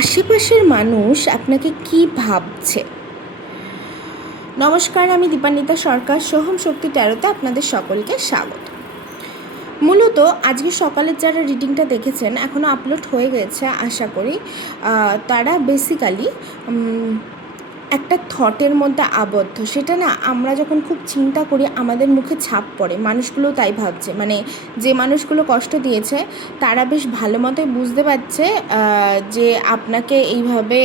আশেপাশের মানুষ আপনাকে কি ভাবছে। নমস্কার, আমি দীপান্বিতা সরকার। সোহম শক্তি ট্যারোতে আপনাদের সকলকে স্বাগত। মূলত আজকে সকালের যারা রিডিংটা দেখেছেন, এখনও আপলোড হয়ে গেছে আশা করি, তারা বেসিক্যালি একটা থটের মধ্যে আবদ্ধ। সেটা না, আমরা যখন খুব চিন্তা করি আমাদের মুখে ছাপ পড়ে। মানুষগুলো তাই ভাবছে, মানে যে মানুষগুলো কষ্ট দিয়েছে তারা বেশ ভালো মতোই বুঝতে পারছে যে আপনাকে এইভাবে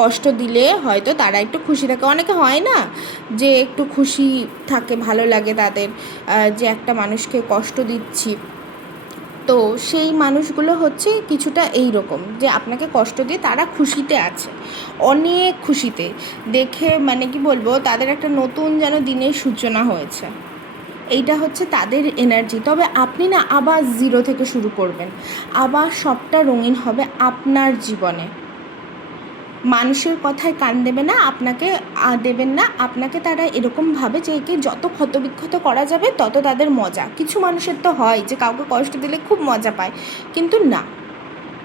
কষ্ট দিলে হয়তো তারা একটু খুশি থাকে। অনেকে হয় না যে একটু খুশি থাকে, ভালো লাগে তাদের যে একটা মানুষকে কষ্ট দিচ্ছি। তো সেই মানুষগুলো হচ্ছে কিছুটা এই রকম, যে আপনাকে কষ্ট দিয়ে তারা খুশিতে আছে, অনেক খুশিতে। দেখে মানে কি বলবো, তাদের একটা নতুন যেন দিনের সূচনা হয়েছে। এইটা হচ্ছে তাদের এনার্জি। তবে আপনি না আবার জিরো থেকে শুরু করবেন, আবার সবটা রঙিন হবে আপনার জীবনে। মানুষের কথায় কান দেবে না, দেবেন না। আপনাকে তারা এরকম ভাবে যে একে যত ক্ষতবিক্ষত করা যাবে তত তাদের মজা। কিছু মানুষের তো হয় যে কাউকে কষ্ট দিলে খুব মজা পায়, কিন্তু না,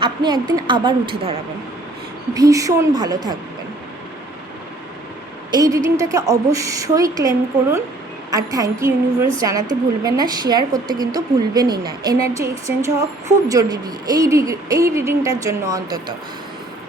আপনি একদিন আবার উঠে দাঁড়াবেন, ভীষণ ভালো থাকবেন। এই রিডিংটাকে অবশ্যই ক্লেম করুন, আর থ্যাংক ইউ ইউনিভার্স জানাতে ভুলবেন না, শেয়ার করতে কিন্তু ভুলবেনই না। এনার্জি এক্সচেঞ্জ হওয়া খুব জরুরি এই রিডিংটার জন্য অন্তত।